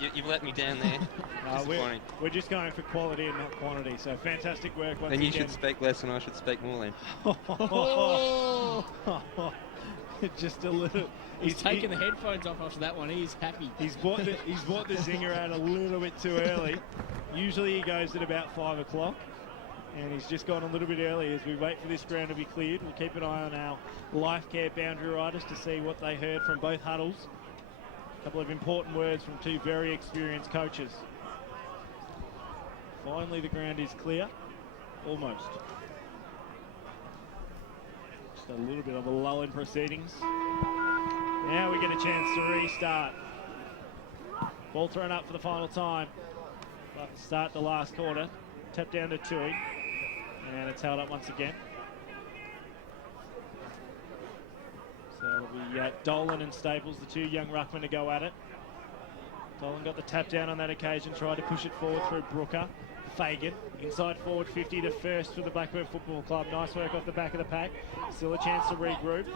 You've let me down there. Disappointing. We're just going for quality and not quantity, so fantastic work once Then you again. should speak less and I should speak more then. Just a little. He's taken the headphones off after that one. He's happy. He's bought the zinger out a little bit too early. Usually he goes at about 5 o'clock, and he's just gone a little bit early as we wait for this ground to be cleared. We'll keep an eye on our life care boundary riders to see what they heard from both huddles. A couple of important words from two very experienced coaches. Finally, the ground is clear. Almost. Just a little bit of a lull in proceedings. Now we get a chance to restart. Ball thrown up for the final time. But start the last quarter. Tap down to Tui. And it's held up once again. So it'll be Dolan and Staples, the two young ruckmen, to go at it. Dolan got the tap down on that occasion, tried to push it forward through Brooker. Fagan, inside forward 50 to first for the Blackburn Football Club. Nice work off the back of the pack. Still a chance to regroup.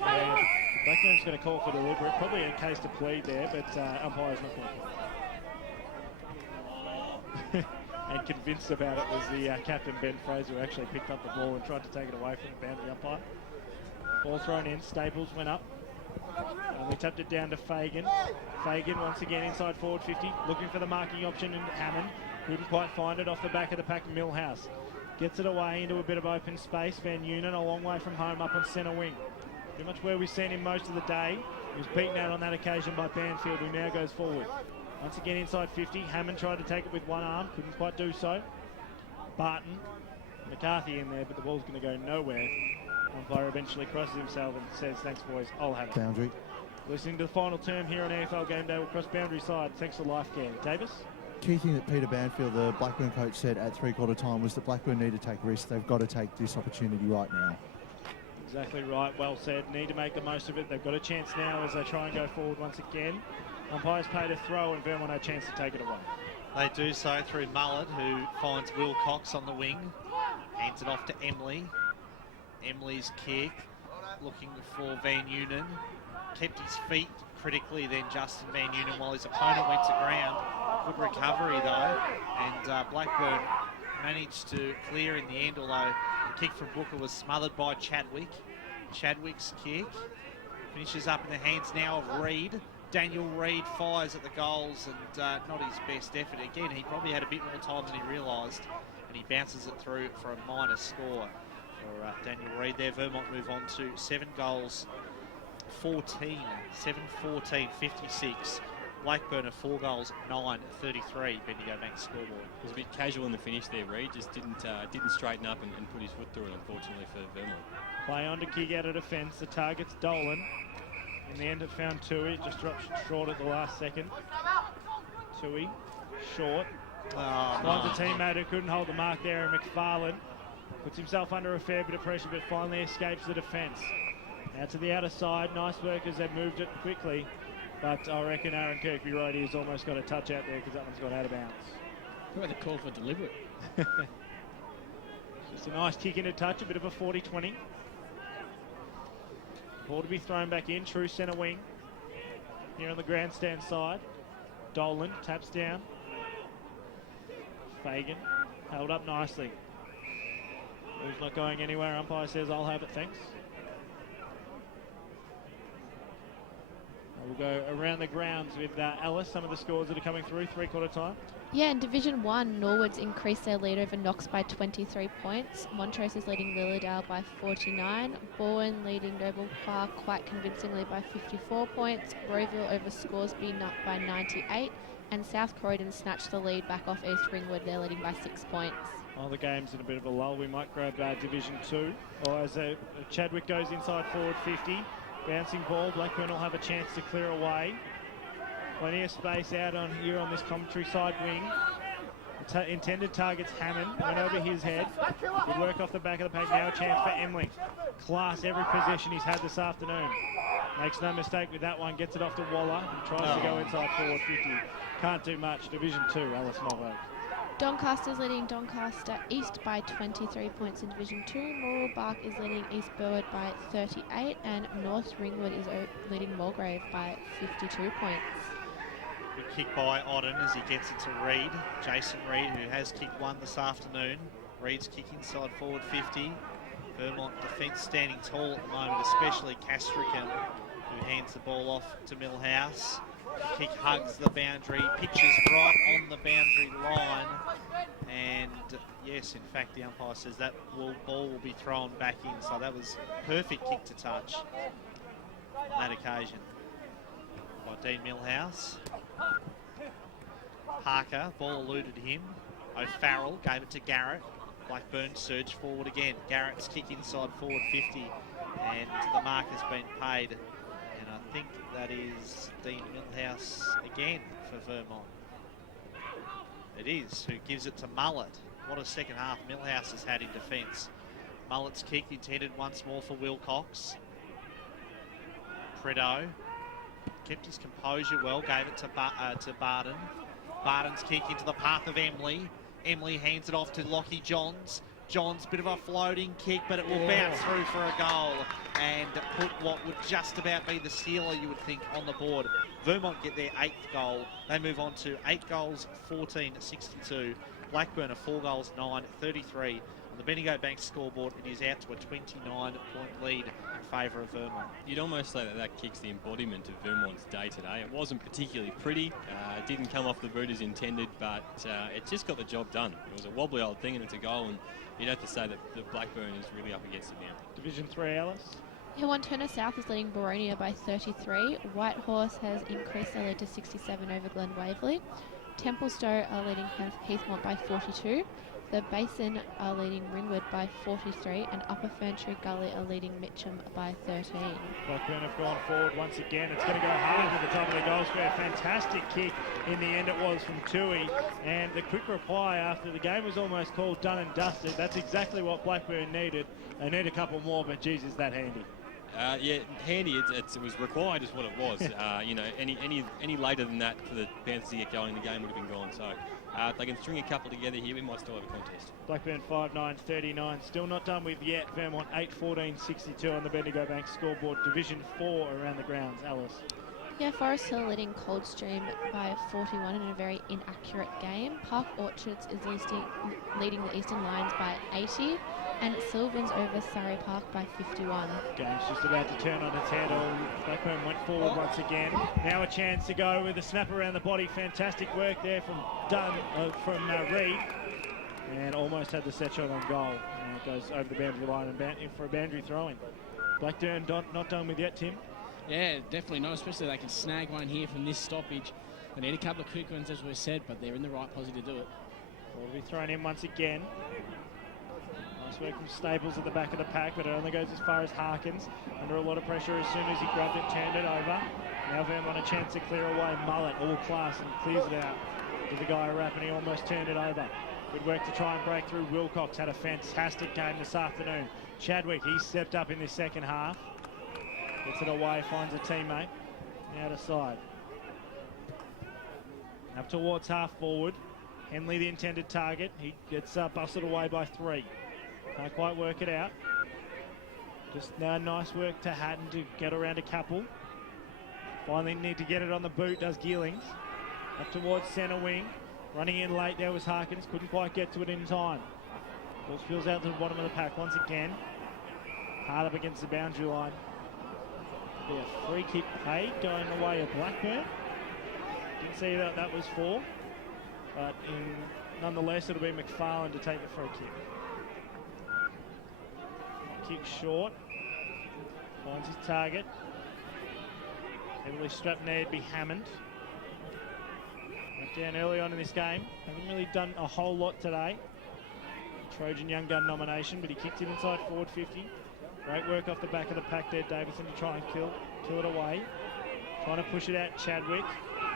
And Blackburn's going to call for deliberate. Probably a case to plead there, but umpire's not going to. And convinced about it was the captain, Ben Fraser, who actually picked up the ball and tried to take it away from the boundary umpire. Ball thrown in. Staples went up. And they tapped it down to Fagan. Fagan once again inside forward 50, looking for the marking option, and Hammond couldn't quite find it off the back of the pack. Millhouse gets it away into a bit of open space. Van Unen a long way from home up on centre wing. Pretty much where we've seen him most of the day. He was beaten out on that occasion by Banfield, who now goes forward. Once again inside 50. Hammond tried to take it with one arm, couldn't quite do so. Barton, McCarthy in there, but the ball's going to go nowhere. Umpire eventually crosses himself and says, "Thanks, boys, I'll have it." Boundary. Listening to the final term here on AFL Game Day, we'll cross boundary side. Thanks for life care. Davis? Key thing that Peter Banfield, the Blackburn coach, said at three-quarter time was that Blackburn need to take risks. They've got to take this opportunity right now. Exactly right. Well said. Need to make the most of it. They've got a chance now as they try and go forward once again. Umpires paid a throw and Vermont had a chance to take it away. They do so through Mullet, who finds Will Cox on the wing. Hands it off to Emily. Emily's kick, looking for Van Unen. Kept his feet critically then Justin Van Unen while his opponent went to ground. Good recovery though, and Blackburn managed to clear in the end, although the kick from Booker was smothered by Chadwick. Chadwick's kick finishes up in the hands now of Reid. Daniel Reid fires at the goals and not his best effort. Again, he probably had a bit more time than he realised, and he bounces it through for a minor score for Daniel Reid there. Vermont move on to 7 goals, 14, 7-14, 56. Blackburn are 4 goals, 9-33. Bendigo Bank scoreboard. It was a bit casual in the finish there. Reid just didn't straighten up and put his foot through it, unfortunately, for Vermont. Play on to kick out of defence. The target's Dolan. In the end, it found Tui. It just dropped short at the last second. Tui, short. Finds a teammate who couldn't hold the mark there, and McFarlane puts himself under a fair bit of pressure, but finally escapes the defence. Now to the outer side. Nice work as they've moved it quickly. But I reckon Aaron Kirkby-Roddy has almost got a touch out there because that one's gone out of bounds. What about the call for deliberate? Just a nice kick into touch, a bit of a 40-20. Ball to be thrown back in, true centre wing. Here on the grandstand side. Dolan taps down. Fagan held up nicely. Ball's not going anywhere. Umpire says, "I'll have it, thanks." We'll go around the grounds with Alice, some of the scores that are coming through, three-quarter time. Yeah, in Division 1, Norwood's increased their lead over Knox by 23 points. Montrose is leading Willowdale by 49. Bowen leading Noble Park quite convincingly by 54 points. Rowville over Scoresby by 98. And South Croydon snatched the lead back off East Ringwood. They're leading by 6 points. While the game's in a bit of a lull, we might grab Division 2. Or as Chadwick goes inside forward 50. Bouncing ball, Blackburn will have a chance to clear away. Plenty of space out on here on this commentary side wing. The intended target's Hammond, went over his head. Good work off the back of the pack, now a chance for Emling. Class every possession he's had this afternoon. Makes no mistake with that one, gets it off to Waller, and tries to go inside forward 50. Can't do much. Division 2, Alice Mulvey. Doncaster's leading Doncaster East by 23 points in Division 2. Moral Bark is leading East Burwood by 38, and North Ringwood is leading Mulgrave by 52 points. Big kick by Odden as he gets it to Reed. Jason Reed, who has kicked one this afternoon. Reed's kick inside forward 50. Vermont defence standing tall at the moment, especially Castricum, who hands the ball off to Millhouse. The kick hugs the boundary, pitches right on the boundary line. And yes, in fact, the umpire says that ball will be thrown back in. So that was perfect kick to touch on that occasion by Dean Millhouse. Parker, ball eluded him. O'Farrell gave it to Garrett. Blackburn surged forward again. Garrett's kick inside forward 50, and the mark has been paid. And I think that is Dean Millhouse again for Vermont. It is, who gives it to Mullet. What a second half Millhouse has had in defence. Mullet's kick intended once more for Wilcox. Predo kept his composure well, gave it to Barden. Barden's kick into the path of Emily. Emily hands it off to Lockie Johns. Johns, bit of a floating kick, but it will bounce through for a goal and put what would just about be the sealer, you would think, on the board. Vermont get their 8th goal. They move on to 8 goals, 14-62. Blackburn are 4 goals, 9-33. On the Bendigo Bank scoreboard, it is out to a 29-point lead in favour of Vermont. You'd almost say that that kicks the embodiment of Vermont's day today. It wasn't particularly pretty. It didn't come off the boot as intended, but it just got the job done. It was a wobbly old thing and it's a goal, and you'd have to say that the Blackburn is really up against it now. Division 3, Alice. Turner South is leading Boronia by 33. Whitehorse has increased their lead to 67 over Glen Waverley. Templestowe are leading Heathmont by 42. The Basin are leading Ringwood by 43, and Upper Ferntree Gully are leading Mitcham by 13. Blackburn have gone forward once again. It's going to go hard to the top of the goal square. Fantastic kick in the end it was from Toohey. And the quick reply after the game was almost called done and dusted. That's exactly what Blackburn needed. They need a couple more, but geez, is that handy. Yeah, handy. It was required, is what it was. You know, any later than that for the Panthers to get going, the game would have been gone. So if they can string a couple together here, we might still have a contest. Blackburn 5-9-39, still not done with yet. Vermont 8-14-62 on the Bendigo Bank scoreboard. Division 4 around the grounds. Alice. Yeah, Forest Hill leading Coldstream by 41 in a very inaccurate game. Park Orchards is leading the Eastern Lions by 80. And Sylvans over Surrey Park by 51. Game's just about to turn on its head. Blackburn went forward once again. Now a chance to go with a snap around the body. Fantastic work there from Reed. And almost had the set shot on goal. And it goes over the boundary line and in for a boundary throw-in. Blackburn not done with yet, Tim. Yeah, definitely not, especially they can snag one here from this stoppage. They need a couple of quick ones, as we said, but they're in the right position to do it. Ball will be thrown in once again. Nice work from Staples at the back of the pack, but it only goes as far as Harkins. Under a lot of pressure as soon as he grabbed it, turned it over. Now Vermont a chance to clear away. Mullet, all class, and clears it out. Give the guy a wrap, and he almost turned it over. Good work to try and break through. Wilcox had a fantastic game this afternoon. Chadwick, he stepped up in the second half. Gets it away, finds a teammate. Out of side. Up towards half forward. Henley the intended target. He gets busted away by 3. Can't quite work it out. Just now nice work to Hatton to get around to Capel. Finally need to get it on the boot, does Geelings. Up towards centre wing. Running in late there was Harkins. Couldn't quite get to it in time. Ball spills out to the bottom of the pack once again. Hard up against the boundary line. Be a free kick paid going the way of Blackburn. Didn't see that that was for. But nonetheless, it'll be McFarlane to take the free kick. Kick short. Finds his target. Heavily strapped there would be Hammond. Went down early on in this game. Haven't really done a whole lot today. Trojan Young Gun nomination, but he kicked it inside forward 50. Great work off the back of the pack there, Davison, to try and kill it away. Trying to push it out, Chadwick.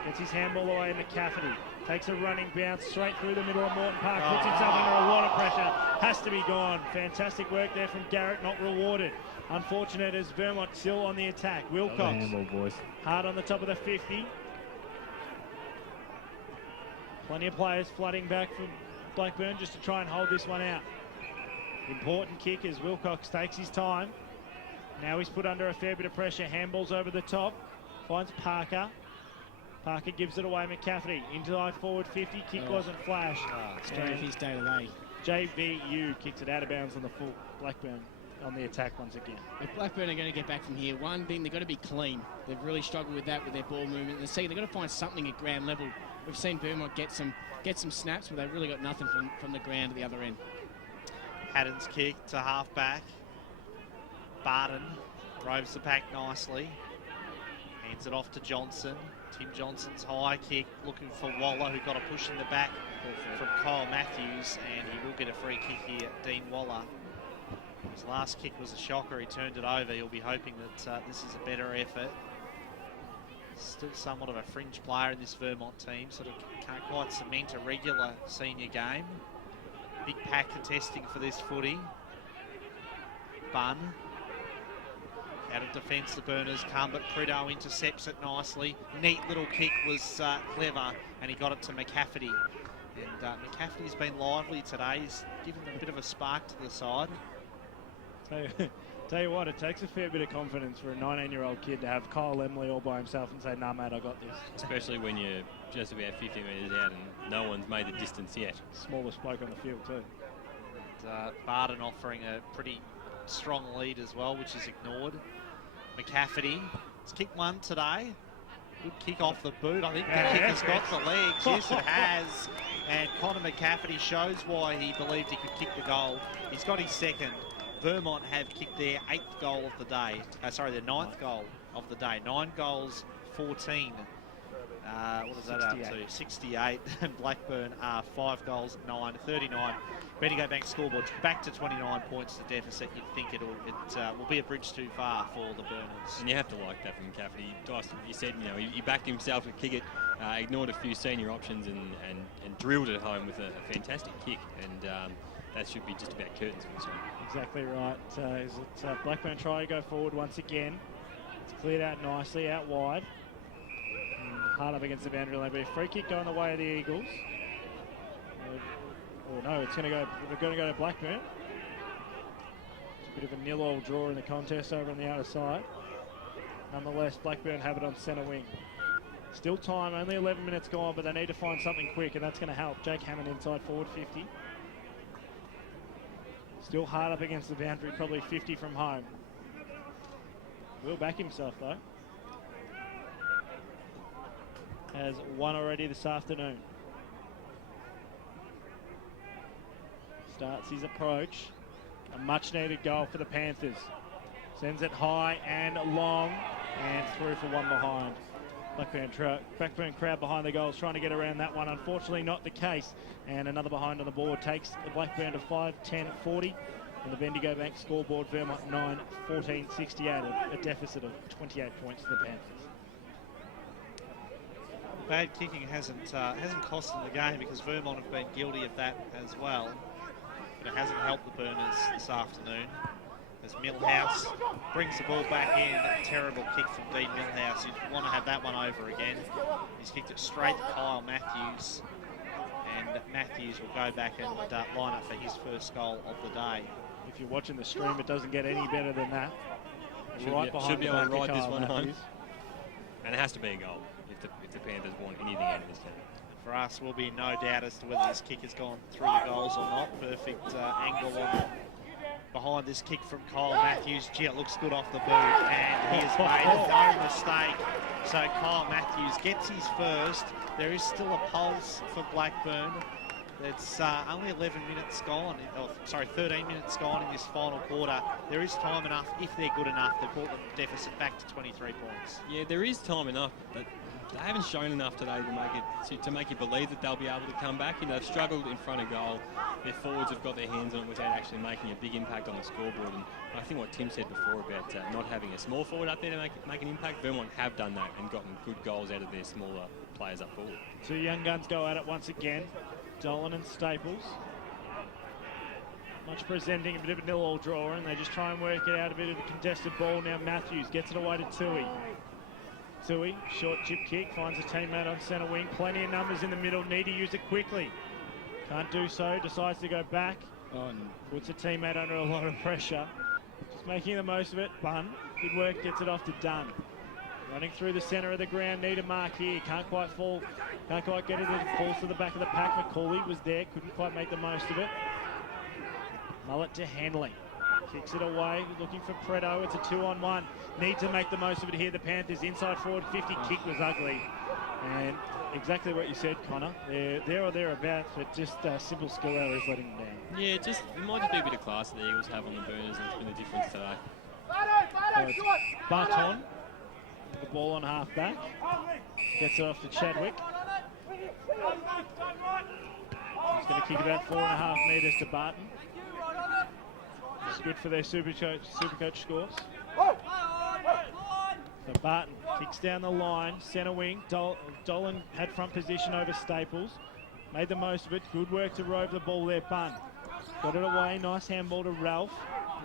Gets his handball away in McCafferty. Takes a running bounce straight through the middle of Morton Park. Puts himself under a lot of pressure. Has to be gone. Fantastic work there from Garrett, not rewarded. Unfortunate as Vermont still on the attack. Wilcox. Handball, boys. Hard on the top of the 50. Plenty of players flooding back from Blackburn just to try and hold this one out. Important kick as Wilcox takes his time. Now he's put under a fair bit of pressure. Handballs over the top. Finds Parker. Parker gives it away. McCafferty inside forward 50. Kick wasn't flash. Story of his day today. JVU kicks it out of bounds on the full. Blackburn on the attack once again. If Blackburn are going to get back from here, one thing, they've got to be clean. They've really struggled with that with their ball movement. And the second, they've got to find something at ground level. We've seen Vermont get some snaps, but they've really got nothing from the ground at the other end. Haddon's kick to half-back. Barton roves the pack nicely. Hands it off to Johnson. Tim Johnson's high kick, looking for Waller, who got a push in the back from Kyle Matthews, and he will get a free kick here, Dean Waller. His last kick was a shocker. He turned it over. He'll be hoping that this is a better effort. Still somewhat of a fringe player in this Vermont team. Sort of can't quite cement a regular senior game. Big pack contesting for this footy. Bunn. Out of defence, the Burners come, but Prideaux intercepts it nicely. Neat little kick was clever, and he got it to McCafferty. And McCafferty's been lively today. He's given a bit of a spark to the side. Tell you what, it takes a fair bit of confidence for a 19-year-old kid to have Kyle Emley all by himself and say, nah, mate, I got this. Especially when you're just about 50 metres out and no one's made the distance yet. Smallest bloke on the field, too. And, Barton offering a pretty strong lead as well, which is ignored. McCafferty has kicked one today. Good kick off the boot. I think the kick has got the legs. Yes, it has. And Connor McCafferty shows why he believed he could kick the goal. He's got his second. Vermont have kicked their 8th goal of the day. Their 9th goal of the day. 9 goals, 14. What is that up to? 68. And Blackburn are 5 goals, 9, 39. Bendigo Bank scoreboard back to 29 points to deficit. You'd think it will be a bridge too far for the Burners. And you have to like that from McCafferty. Dyson, you said, he backed himself to kick it, ignored a few senior options and drilled it home with a fantastic kick. And that should be just about curtains for this one. Exactly right. Is it Blackburn try to go forward once again? It's cleared out nicely, out wide. Hard up against the boundary line, but a free kick going the way of the Eagles. Oh no, it's going to go to Blackburn. It's a bit of a 0-0 draw in the contest over on the outer side. Nonetheless, Blackburn have it on centre wing. Still time, only 11 minutes gone, but they need to find something quick, and that's going to help. Jake Hammond inside forward 50. Still hard up against the boundary, probably 50 from home. Will back himself though. Has won already this afternoon. Starts his approach. A much needed goal for the Panthers. Sends it high and long and through for one behind. Blackburn crowd behind the goals trying to get around that one. Unfortunately not the case. And another behind on the board takes Blackburn to 5-10-40. And the Bendigo Bank scoreboard, Vermont 9-14-68. A deficit of 28 points to the Panthers. Bad kicking hasn't cost them the game because Vermont have been guilty of that as well. But it hasn't helped the Burners this afternoon. As Millhouse brings the ball back in, that terrible kick from Dean Millhouse. You'd want to have that one over again. He's kicked it straight to Kyle Matthews. And Matthews will go back and line up for his first goal of the day. If you're watching the stream, it doesn't get any better than that. Should be able to ride this one home. And it has to be a goal if the Panthers want anything out of this game. For us, we'll be in no doubt as to whether this kick has gone through the goals or not. Perfect angle on behind this kick from Kyle Matthews. Gee, it looks good off the boot, and he has made no mistake. So Kyle Matthews gets his first. There is still a pulse for Blackburn. It's only 11 minutes gone, 13 minutes gone in this final quarter. There is time enough, if they're good enough, to brought the deficit back to 23 points. Yeah, there is time enough, but they haven't shown enough today to make you believe that they'll be able to come back. They've struggled in front of goal. Their forwards have got their hands on it without actually making a big impact on the scoreboard. And I think what Tim said before about not having a small forward up there to make an impact, Vermont have done that and gotten good goals out of their smaller players up forward. Two young guns go at it once again. Dolan and Staples. Much presenting a bit of a 0-0 draw, and they just try and work it out. A bit of a contested ball. Now Matthews gets it away to Tui. Tui, short chip kick, finds a teammate on centre wing. Plenty of numbers in the middle, need to use it quickly. Can't do so, decides to go back. Puts a teammate under a lot of pressure. Just making the most of it. Bunn, good work, gets it off to Dunn. Running through the centre of the ground, need a mark here. Can't quite fall. Can't quite get it. It falls to the back of the pack. McCauley was there. Couldn't quite make the most of it. Mullet to Henley. Kicks it away. Looking for Preto. It's a 2-on-1. Need to make the most of it here. The Panthers inside forward 50. Kick was ugly. And exactly what you said, Connor. They're there or thereabouts, but just simple skill errors letting them down. Yeah, it might just be a bit of class that the Eagles have on the Burners, and it's been the difference today. Barton. The ball on half back. Gets it off to Chadwick. He's going to kick about 4.5 metres to Barton. It's good for their Supercoach scores. So Barton kicks down the line, centre wing. Dolan had front position over Staples. Made the most of it. Good work to rove the ball there, Bunn. Got it away, nice handball to Ralph.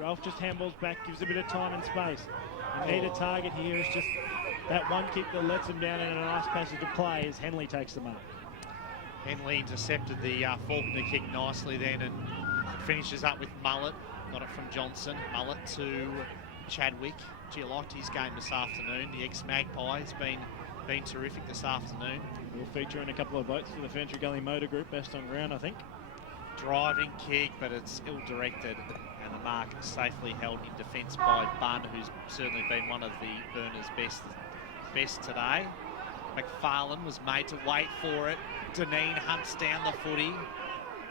Ralph just handballs back, gives a bit of time and space. You need a target here. It's just that one kick that lets him down in a nice passage of play as Henley takes the mark. Henley intercepted the Faulkner kick nicely then and finishes up with Mullet. Got it from Johnson. Mullet to Chadwick. Gee, I liked his game this afternoon. The ex-Magpie has been terrific this afternoon. We'll feature in a couple of votes for the Ferntree Gully Motor Group, best on ground, I think. Driving kick, but it's ill-directed, and the mark safely held in defence by Bunn, who's certainly been one of the Burners' best today. McFarlane was made to wait for it. Deneen hunts down the footy,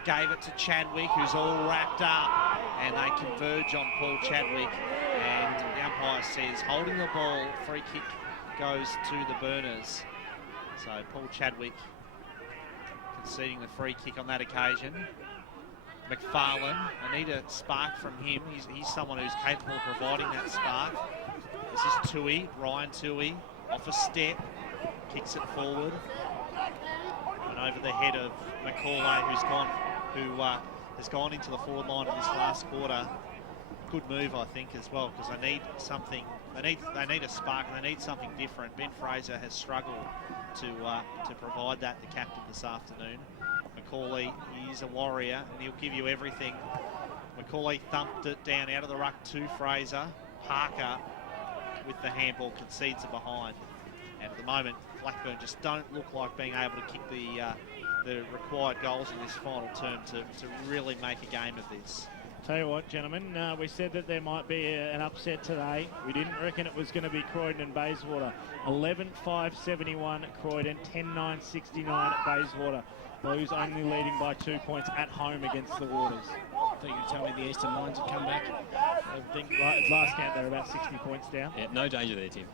gave it to Chadwick, who's all wrapped up, and they converge on Paul Chadwick, and the umpire says holding the ball, free kick goes to the Burners. So Paul Chadwick conceding the free kick on that occasion. McFarlane, I need a spark from him. He's someone who's capable of providing that spark. This is Tui, Ryan Tui, off a step, kicks it forward. And over the head of McCauley, who has gone into the forward line in this last quarter. Good move, I think, as well, because they need something. They need a spark, and they need something different. Ben Fraser has struggled to provide that, the captain, this afternoon. McCauley, he's a warrior, and he'll give you everything. McCauley thumped it down out of the ruck to Fraser. Parker, with the handball, concedes it behind. And at the moment, Blackburn just don't look like being able to kick the required goals in this final term to really make a game of this. Tell you what, gentlemen, we said that there might be an upset today. We didn't reckon it was going to be Croydon and Bayswater. 11-5-71 at Croydon, 10-9-69 at Bayswater. Blues only leading by 2 points at home against the Waters. I thought you were telling me the Eastern Lions would come back. I think at last count they're about 60 points down. Yeah, no danger there, Tim.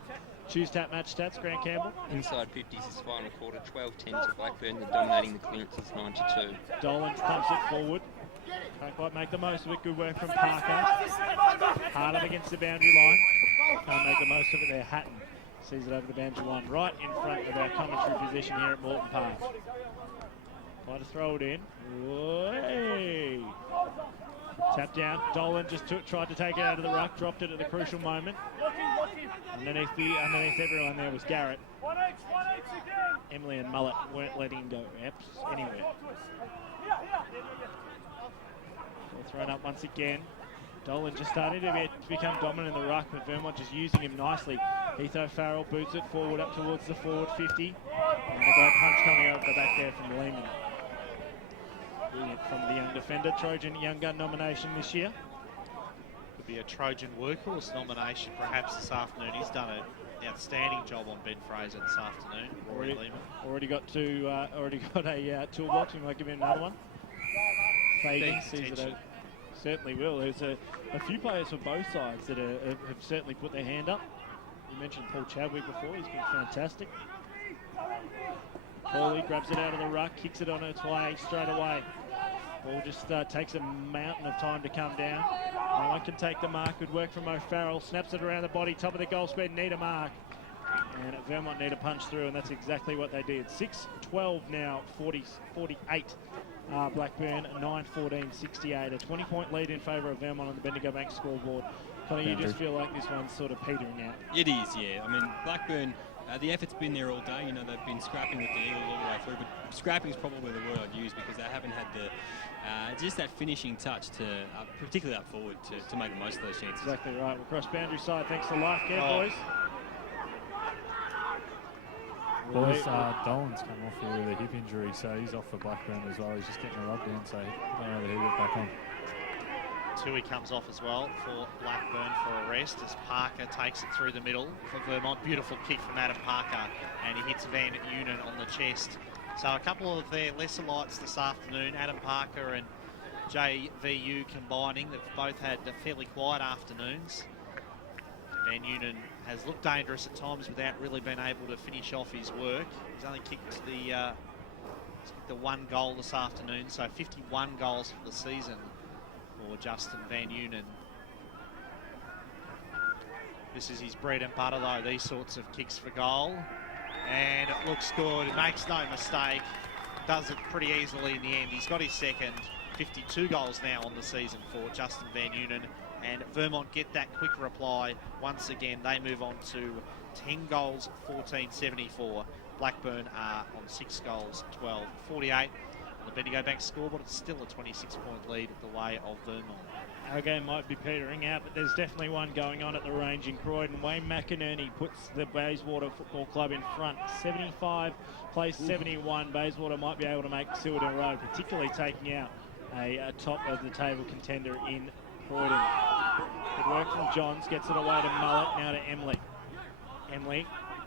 Choose tap match stats, Grant Campbell. Inside 50s is final quarter, 12-10 to Blackburn. They're dominating the clearances, 9-2. Dolan thumps it forward. Can't quite make the most of it. Good work from Parker. Hard up against the boundary line. Can't make the most of it there. Hatton sees it over the boundary line, right in front of our commentary position here at Moreton Park. Try to throw it in. Way. Tap down. Dolan just tried to take it out of the ruck, dropped it at the crucial moment. Underneath everyone there was Garrett. Emily and Mullet weren't letting him go anywhere. They're thrown up once again. Dolan just starting to become dominant in the ruck, but Vermont just using him nicely. Heath O'Farrell boots it forward up towards the forward 50. And the goal punch coming over the back there from Lehman. Brilliant from the young defender. Trojan Young Gun nomination this year. Could be a Trojan Workhorse nomination perhaps this afternoon. He's done an outstanding job on Ben Fraser this afternoon. Rory Lehman. Already got a toolbox. We might give him another one. Fagan sees it out. Certainly will. There's a few players from both sides that have certainly put their hand up. You mentioned Paul Chadwick before. He's been fantastic. Paulie grabs it out of the ruck, kicks it on its way straight away. Ball just takes a mountain of time to come down. No one can take the mark. Good work from O'Farrell. Snaps it around the body, top of the goal square. Need a mark. And Vermont need a punch through, and that's exactly what they did. 6-12 now, 48. Blackburn 9-14-68. A 20-point lead in favour of Vermont on the Bendigo Bank scoreboard. Connor, you just feel like this one's sort of petering out. It is, yeah. I mean, Blackburn, the effort's been there all day. You know, they've been scrapping with the Eagles all the way through, but scrapping is probably the word I'd use because they haven't had the just that finishing touch to, particularly up forward, to make the most of those chances. Exactly right. We'll cross boundary side thanks to Life Care, boys. Boys, Dolan's come off here with a hip injury, so he's off for Blackburn as well. He's just getting a rub down, so I don't know whether he'll get back on. Tui comes off as well for Blackburn for a rest as Parker takes it through the middle for Vermont. Beautiful kick from Adam Parker, and he hits Van Unen on the chest. So a couple of their lesser lights this afternoon, Adam Parker and JVU combining. They've both had fairly quiet afternoons. Van Unen has looked dangerous at times without really being able to finish off his work. He's only kicked the one goal this afternoon, so 51 goals for the season for Justin Van Unen. This is his bread and butter though, these sorts of kicks for goal. And it looks good, it makes no mistake. Does it pretty easily in the end. He's got his second, 52 goals now on the season for Justin Van Unen. And Vermont get that quick reply. Once again, they move on to 10 goals, 14-74. Blackburn are on 6 goals, 12-48. The Bendigo Bank scoreboard, it's still a 26-point lead at the way of Vermont. Our game might be petering out, but there's definitely one going on at the range in Croydon. Wayne McInerney puts the Bayswater Football Club in front. 75 plays 71. Bayswater might be able to make 2 in a row, particularly taking out a top of the table contender in Croydon. Good work from Johns, gets it away to Mullet, now to Emley. Emley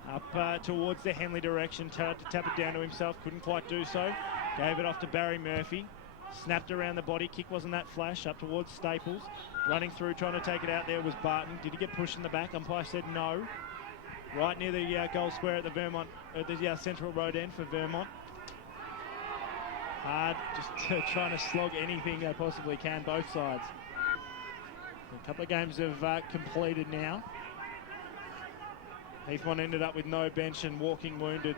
up towards the Henley direction, tried to tap it down to himself, couldn't quite do so. Gave it off to Barry Murphy. Snapped around the body, kick wasn't that flash, up towards Staples. Running through, trying to take it out there was Barton. Did he get pushed in the back? Umpire said no. Right near the goal square at the Vermont, the Central Road end for Vermont. Hard, just trying to slog anything they possibly can, both sides. A couple of games have completed now. Heathmont ended up with no bench and walking wounded.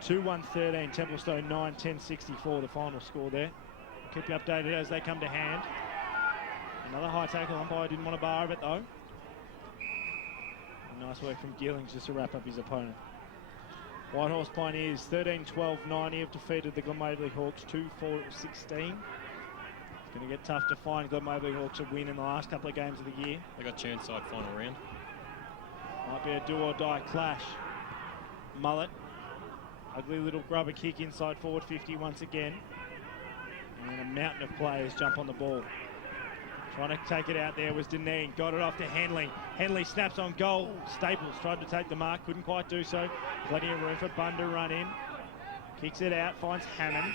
2-1-13, Templestowe 9-10-64, the final score there. Keep you updated as they come to hand. Another high tackle, umpire didn't want to bar of it though. And nice work from Geelings just to wrap up his opponent. Whitehorse Pioneers 13-12-90 have defeated the Glen Waverley Hawks 2-4-16. It's going to get tough to find Glen Waverley Hawks a win in the last couple of games of the year. They got Churnside final round. Might be a do or die clash. Mullet. Ugly little grubber kick inside forward 50 once again. And a mountain of players jump on the ball. Trying to take it out there was Deneen. Got it off to Henley. Henley snaps on goal. Staples tried to take the mark. Couldn't quite do so. Plenty of room for Bunn to run in. Kicks it out. Finds Hammond.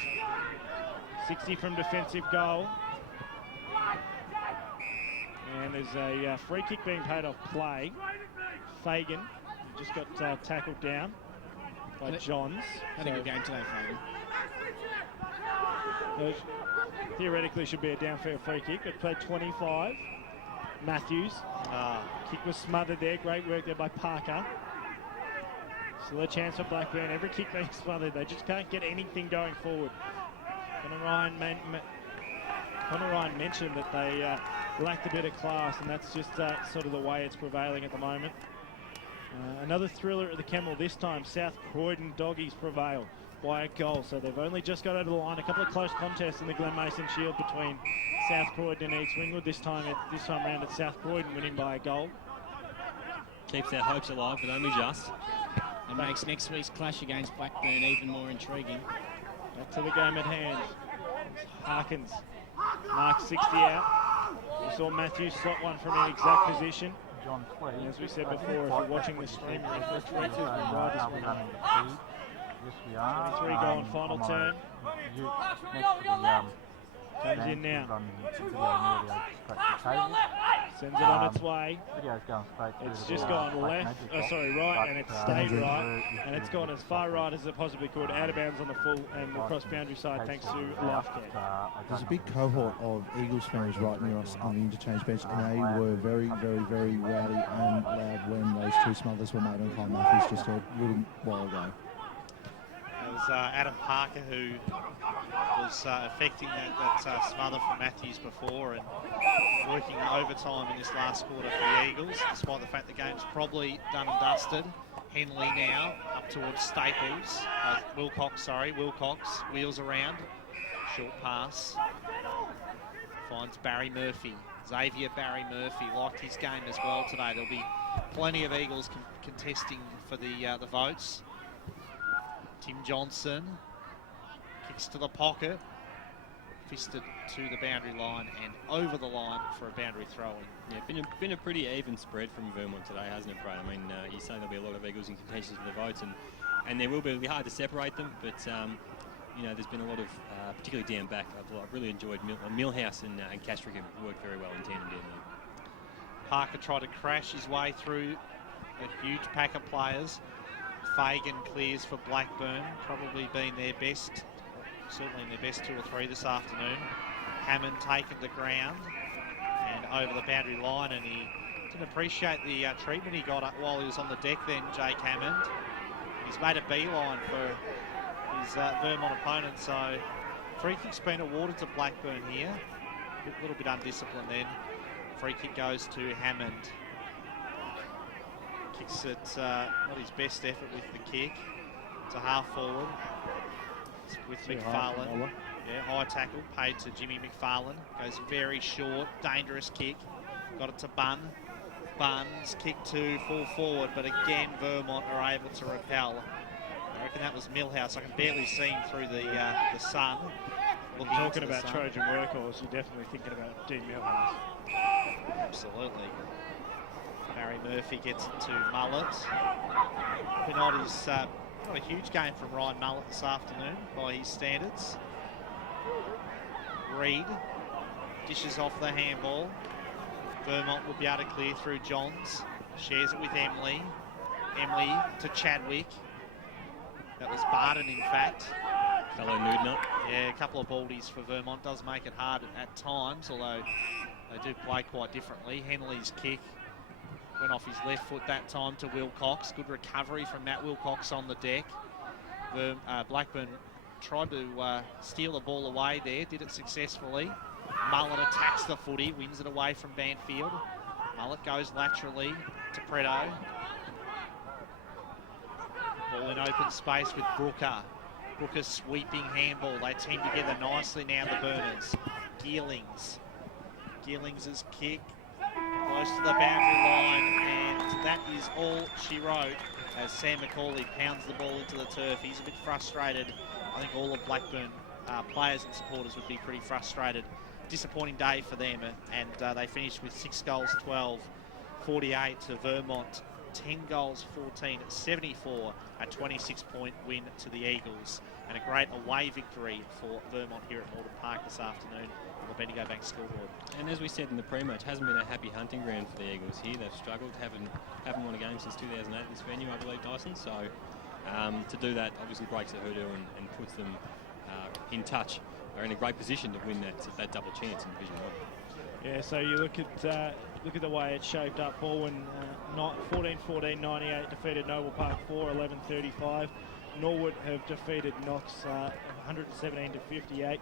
60 from defensive goal. And there's a free kick being paid off play. Fagan just got tackled down by Johns. Had a good game today, Fagan. Theoretically should be a downfield free kick, but played 25. Matthews. Kick was smothered there. Great work there by Parker. Still a chance for Blackburn. Every kick being smothered. They just can't get anything going forward. Connor Ryan mentioned that they lacked a bit of class, and that's just sort of the way it's prevailing at the moment. Another thriller at the Kemmel this time. South Croydon Doggies prevail by a goal, so they've only just got over the line. A couple of close contests in the Glen Mason Shield between South Croydon and East Wingwood. This time round it's South Croydon winning by a goal. Keeps our hopes alive, but only just. And makes next week's clash against Blackburn even more intriguing. Back to the game at hand. Harkins marks 60 out. We saw Matthews slot one from an exact position. And as we said before, if you're watching the stream, the reference is right as we know. 23 goal and final turn. Comes in now. Sends it on its way. It's just gone left, right, and it's stayed right. And it's gone as far right as it possibly could. Out of bounds on the full and across boundary side thanks to Lifecare. There's a big cohort of Eagles fans right near us on the interchange bench, and they were very, very, very rowdy and loud when those two smothers were made on Kyle Matthews just a little while ago. It was Adam Parker who was affecting that smother from Matthews before and working overtime in this last quarter for the Eagles, despite the fact the game's probably done and dusted. Henley now up towards Staples. Wilcox wheels around. Short pass. Finds Barry Murphy. Xavier Barry Murphy liked his game as well today. There'll be plenty of Eagles contesting for the votes. Tim Johnson kicks to the pocket, fisted to the boundary line and over the line for a boundary throw-in. Yeah, been a pretty even spread from Vermont today, hasn't it, Brad? I mean, you say there'll be a lot of Eagles in contention for the votes, and there will be. It'll be hard to separate them, but you know, there's been a lot of, particularly down back. I've really enjoyed Millhouse and Castricum worked very well in tandem down there. Parker tried to crash his way through a huge pack of players. Fagan clears for Blackburn, probably been their best, certainly in their best 2 or 3 this afternoon. Hammond taken to ground and over the boundary line, and he didn't appreciate the treatment he got while he was on the deck then, Jake Hammond. He's made a beeline for his Vermont opponent, so free kick's been awarded to Blackburn here. A little bit undisciplined then. Free kick goes to Hammond. Kicks it, not his best effort with the kick. It's a half forward. It's with McFarlane. Yeah, high tackle paid to Jimmy McFarlane. Goes very short, dangerous kick. Got it to Bunn. Bunn's kick to full forward, but again Vermont are able to repel. I reckon that was Millhouse. I can barely see him through the sun. Talking about Trojan workhorse, you're definitely thinking about Dean Millhouse. Absolutely. Barry Murphy gets it to Mullet. Not a huge game from Ryan Mullet this afternoon by his standards. Reed dishes off the handball. Vermont will be able to clear through Johns. Shares it with Emily. Emily to Chadwick. That was Barton, in fact. Fellow Nudner. Yeah, a couple of baldies for Vermont. Does make it hard at times, although they do play quite differently. Henley's kick went off his left foot that time to Wilcox. Good recovery from Matt Wilcox on the deck. Blackburn tried to steal the ball away there, did it successfully. Mullet attacks the footy, wins it away from Banfield. Mullet goes laterally to Preto. Ball in open space with Brooker. Brooker sweeping handball. They team together nicely now, the Burners. Geerlings. Geerlings' kick close to the boundary line, and that is all she wrote as Sam McCauley pounds the ball into the turf. He's a bit frustrated. I think all of Blackburn players and supporters would be pretty frustrated. Disappointing day for them, and they finished with 6 goals 12, 48 to Vermont, 10 goals 14, 74, a 26-point win to the Eagles, and a great away victory for Vermont here at Norton Park this afternoon on the Bendigo Bank scoreboard. And as we said in the pre-match, hasn't been a happy hunting ground for the Eagles here. They've struggled, haven't won a game since 2008 at this venue, I believe, Dyson. So to do that obviously breaks the hoodoo and puts them in touch. They're in a great position to win that double chance in Division 1. Yeah, so you look at the way it's shaped up. Baldwin 14-14, 98 defeated Noble Park 4-11-35. Norwood have defeated Knox 117 to 58.